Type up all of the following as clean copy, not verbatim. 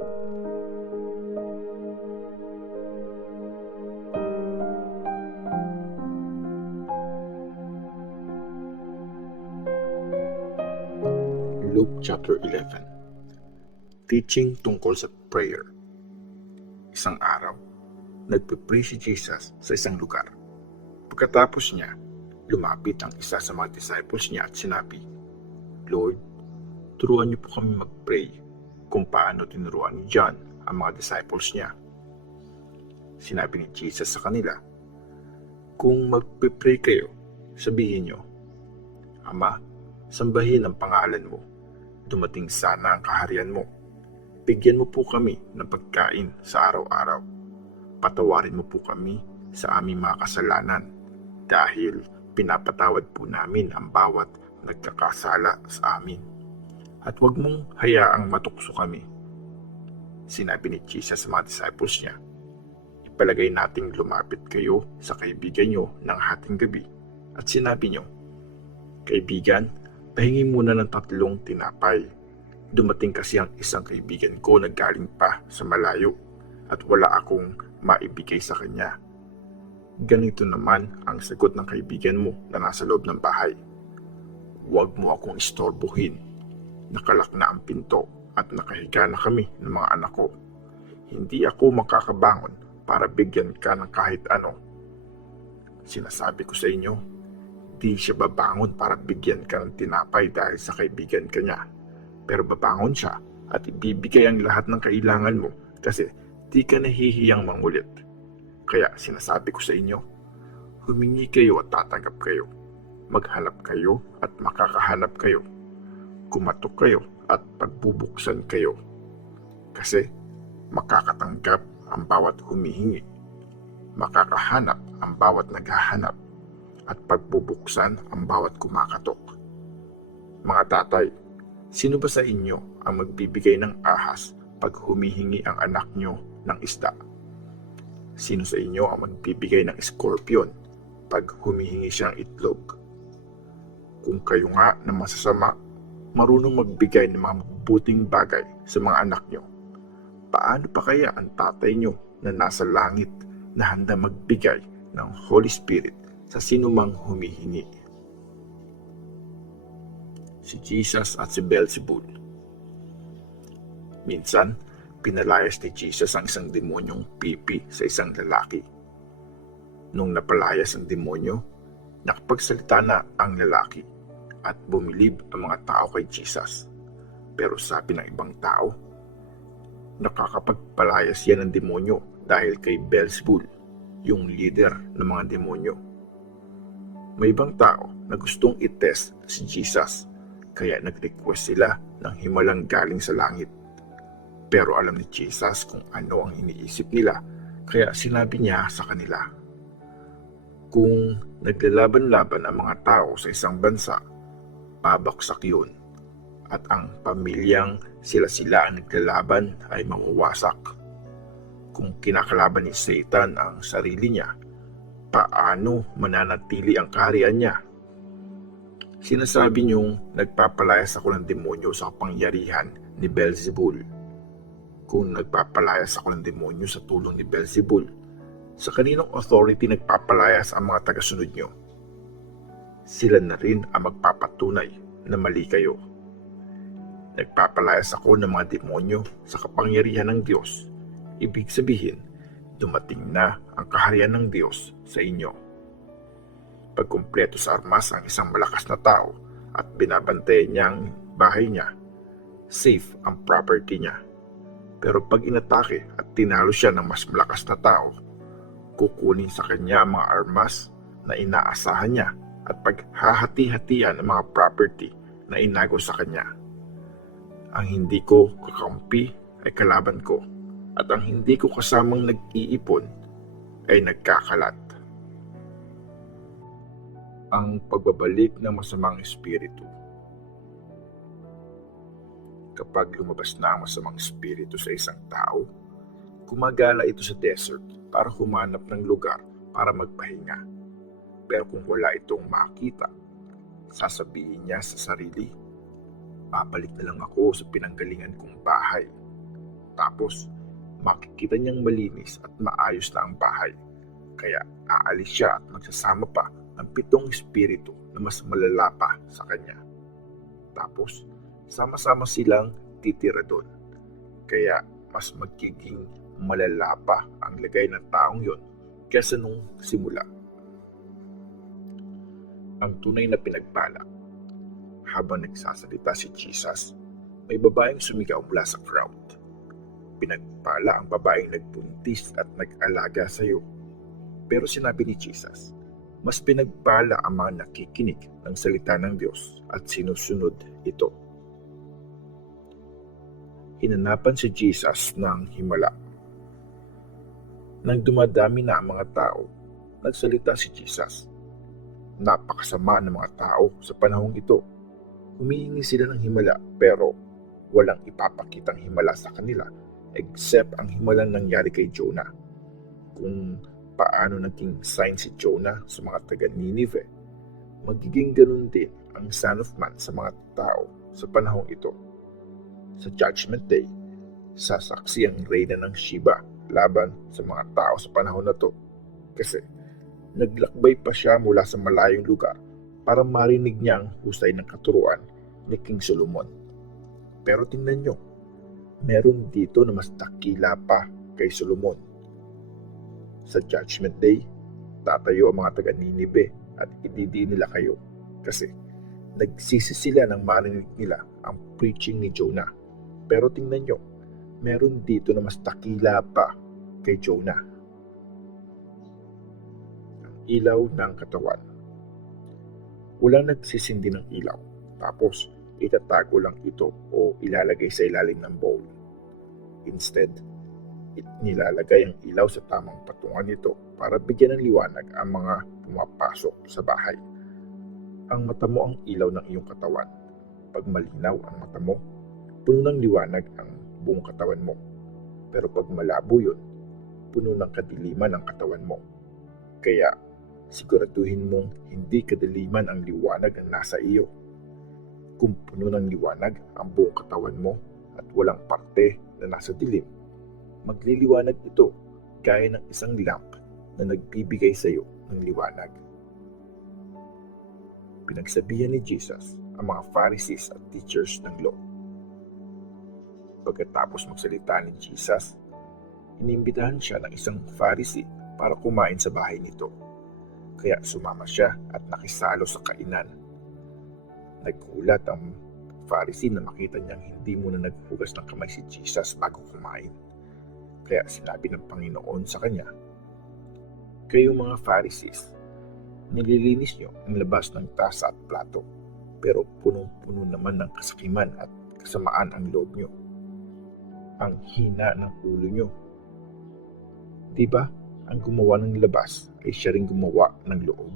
Luke chapter 11. Teaching tungkol sa prayer. Isang araw, nagpe-pray si Jesus sa isang lugar. Pagkatapos niya, lumapit ang isa sa mga disciples niya at sinabi, "Lord, turuan niyo po kami mag-pray kung paano tinuruan ni John ang mga disciples niya." Sinabi ni Jesus sa kanila, "Kung magpe-pray kayo, sabihin niyo, Ama, sambahin ang pangalan mo. Dumating sana ang kaharian mo. Bigyan mo po kami ng pagkain sa araw-araw. Patawarin mo po kami sa aming mga kasalanan dahil pinapatawad po namin ang bawat nagkakasala sa amin. At huwag mong hayaang matukso kami." Sinabi ni Jesus sa mga disciples niya, "Ipalagay nating lumapit kayo sa kaibigan nyo ng hating gabi at sinabi nyo, 'Kaibigan, pahingi muna ng 3 tinapay. Dumating kasi ang isang kaibigan ko na galing pa sa malayo at wala akong maibigay sa kanya.' Ganito naman ang sagot ng kaibigan mo na nasa loob ng bahay, 'Huwag mo akong istorbohin. Nakalak na ang pinto at nakahiga na kami ng mga anak ko. Hindi ako makakabangon para bigyan ka ng kahit ano.' Sinasabi ko sa inyo, di siya babangon para bigyan ka ng tinapay dahil sa kaibigan ka niya. Pero babangon siya at ibibigay ang lahat ng kailangan mo kasi di ka nahihiyang mangulit. Kaya sinasabi ko sa inyo, humingi kayo at tatanggap kayo. Maghanap kayo at makakahanap kayo. Kumatok kayo at pagbubuksan kayo. Kasi makakatanggap ang bawat humihingi. Makakahanap ang bawat naghahanap. At pagbubuksan ang bawat kumakatok. Mga tatay, sino ba sa inyo ang magbibigay ng ahas pag humihingi ang anak nyo ng isda? Sino sa inyo ang magbibigay ng scorpion pag humihingi siya ng itlog? Kung kayo nga na masasama, marunong magbigay ng mga mabubuting bagay sa mga anak nyo, paano pa kaya ang tatay nyo na nasa langit na handa magbigay ng Holy Spirit sa sinumang humihingi? Si Jesus at si Beelzebul. Minsan, pinalayas ni Jesus ang isang demonyong pipi sa isang lalaki. Nung napalayas ang demonyo, nakapagsalita na ang lalaki at bumilib ang mga tao kay Jesus. Pero sabi ng ibang tao, nakakapagpalayas yan ng demonyo dahil kay Beelzebul, yung leader ng mga demonyo. May ibang tao na gustong itest si Jesus, kaya nag-request sila ng himalang galing sa langit. Pero alam ni Jesus kung ano ang iniisip nila, kaya sinabi niya sa kanila, kung naglalaban-laban ang mga tao sa isang bansa, babaksak yun, at ang pamilyang sila-sila ang naglalaban ay mawawasak. Kung kinakalaban ni Satan ang sarili niya, paano mananatili ang kaharian niya? Sinasabi niyong nagpapalayas ako ng demonyo sa kapangyarihan ni Beelzebul. Kung nagpapalayas ako ng demonyo sa tulong ni Beelzebul, sa kaninong authority nagpapalayas ang mga tagasunod niyo? Sila na rin ang magpapatunay na mali kayo. Nagpapalayas ako ng mga demonyo sa kapangyarihan ng Diyos. Ibig sabihin, dumating na ang kaharian ng Diyos sa inyo. Pag kumpleto sa armas ang isang malakas na tao at binabantayan niya ang bahay niya, safe ang property niya. Pero pag inatake at tinalo siya ng mas malakas na tao, kukunin sa kanya ang mga armas na inaasahan niya at paghahati-hatian ang mga property na inago sa kanya. Ang hindi ko kakampi ay kalaban ko, at ang hindi ko kasamang nag-iipon ay nagkakalat. Ang pagbabalik ng masamang espiritu. Kapag lumabas na ang masamang espiritu sa isang tao, gumagala ito sa desert para humanap ng lugar para magpahinga. Pero kung wala itong makita, sasabihin niya sa sarili, babalik na lang ako sa pinanggalingan kong bahay. Tapos Pagkatapos, makikita niyang malinis at maayos na ang bahay. Kaya aalis siya at magsasama pa ng 7 espiritu na mas malala pa sa kanya. Tapos, sama-sama silang titira doon. Kaya mas magiging malala pa ang lagay ng taong yon kaysa nung simula. Ang tunay na pinagpala. Habang nagsasalita si Jesus, may babaeng sumigaw mula sa crowd. Pinagpala ang babaeng nagbuntis at nag-alaga sa iyo. Pero sinabi ni Jesus, mas pinagpala ang mga nakikinig ng salita ng Diyos at sinusunod ito. Hinanapan si Jesus ng himala. Nang dumadami na ang mga tao, nagsalita si Jesus. Napakasama ng mga tao sa panahong ito. Humihingi sila ng himala pero walang ipapakitang himala sa kanila except ang himalang nangyari kay Jonah. Kung paano naging sign si Jonah sa mga taga-Ninive, magiging ganun din ang Son of Man sa mga tao sa panahong ito. Sa Judgment Day, sasaksi ang reyna ng Sheba laban sa mga tao sa panahon na to kasi naglakbay pa siya mula sa malayong lugar para marinig niya ang husay ng katuruan ni King Solomon. Pero tingnan nyo, meron dito na mas dakila pa kay Solomon. Sa Judgment Day, tatayo ang mga taga-Ninive at ididi nila kayo kasi nagsisi sila nang marinig nila ang preaching ni Jonah. Pero tingnan nyo, meron dito na mas dakila pa kay Jonah. Ang ilaw ng katawan. Walang nagsisindi ng ilaw, tapos itatago lang ito o ilalagay sa ilalim ng bowl. Instead, nilalagay ang ilaw sa tamang patungan nito para bigyan ng liwanag ang mga pumapasok sa bahay. Ang mata mo ang ilaw ng iyong katawan. Pag malinaw ang mata mo, puno ng liwanag ang buong katawan mo. Pero pag malabo yun, puno ng kadiliman ang katawan mo. Kaya, siguraduhin mong hindi kadiliman ang liwanag ang nasa iyo. Kung puno ng liwanag ang buong katawan mo at walang parte na nasa dilim, magliliwanag ito gaya ng isang lamp na nagbibigay sa iyo ng liwanag. Pinagsabihan ni Jesus ang mga Pharisees at teachers ng law. Pagkatapos magsalita ni Jesus, inimbitahan siya ng isang Pharisee para kumain sa bahay nito. Kaya sumama siya at nakisalo sa kainan. Nagkulat ang Pharisee na makita niyang hindi muna naghugas ng kamay si Jesus bago kumain. Kaya sinabi ng Panginoon sa kanya, "Kayong mga Pharisees, nililinis niyo ang labas ng tasa at plato, pero punong-puno naman ng kasakiman at kasamaan ang loob niyo. Ang hina ng ulo niyo. Di ba, ang gumawa ng labas ay siya ring gumawa ng loob?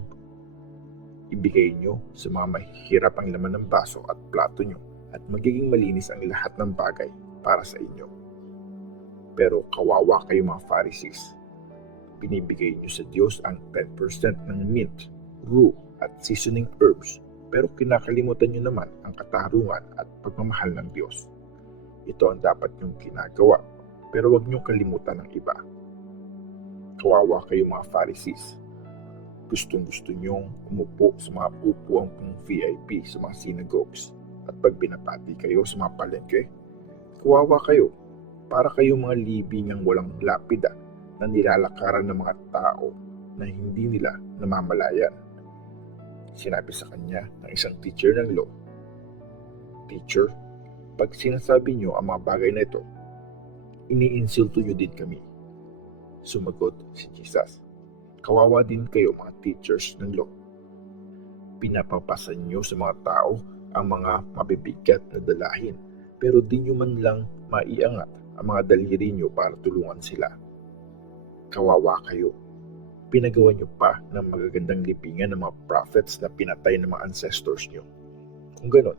Ibigay niyo sa mga mahihirap ang laman ng baso at plato niyo at magiging malinis ang lahat ng bagay para sa inyo. Pero kawawa kayo mga Pharisees. Binibigay niyo sa Diyos ang 10% ng mint, rue at seasoning herbs, pero kinakalimutan niyo naman ang katarungan at pagmamahal ng Diyos. Ito ang dapat niyong ginagawa, pero huwag niyong kalimutan ang iba. Kawawa kayo mga Pharisees. Gustong-gusto niyong umupo sa mga upuang VIP sa mga synagogues at pag binabati kayo sa mga palengke, kawawa kayo para kayong mga libingang walang lapida na nilalakaran ng mga tao na hindi nila namamalayan. Sinabi sa kanya ng isang teacher ng law, "Teacher, pag sinasabi niyo ang mga bagay na ito, iniinsulto niyo din kami." Sumagot si Jesus, "Kawawa din kayo mga teachers ng law. Pinapapasan niyo sa mga tao ang mga mabibigat na dalahin, pero di niyo man lang maiangat ang mga daliri niyo para tulungan sila. Kawawa kayo. Pinagawa niyo pa ng magagandang libingan ng mga prophets na pinatay ng mga ancestors niyo. Kung ganon,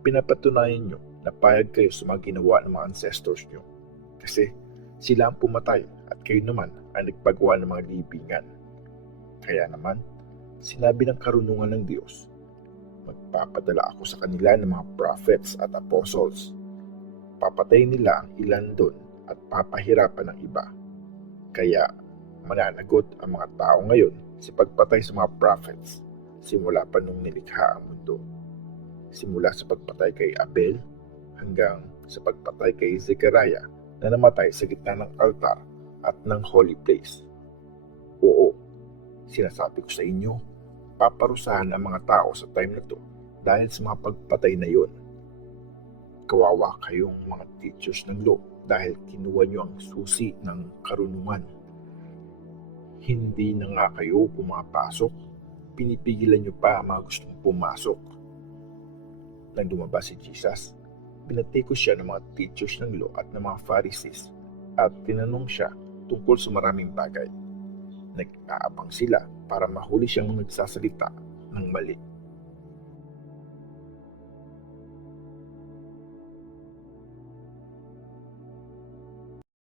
pinapatunayan niyo na payag kayo sa mga ginawa ng mga ancestors niyo. Kasi sila ang pumatay at kayo naman ang nagpagawa ng mga libingan. Kaya naman, sinabi ng karunungan ng Diyos, magpapadala ako sa kanila ng mga prophets at apostles. Papatayin nila ang ilan doon at papahirapan ng iba. Kaya mananagot ang mga tao ngayon sa pagpatay sa mga prophets simula pa nung nilikha ang mundo. Simula sa pagpatay kay Abel hanggang sa pagpatay kay Zechariah na namatay sa gitna ng altar at ng holy place. Oo, sinasabi ko sa inyo, paparusahan ang mga tao sa time na to dahil sa mga pagpatay na yon. Kawawa kayong mga teachers ng law dahil kinuha nyo ang susi ng karunungan. Hindi na nga kayo pumapasok, pinipigilan nyo pa ang mga gustong pumasok. Nang lumabas si Jesus, binatikos siya ng mga teachers ng law at ng mga Pharisees at tinanong siya tungkol sa maraming bagay. Nag-aabang sila para mahuli siyang nagsasalita ng mali.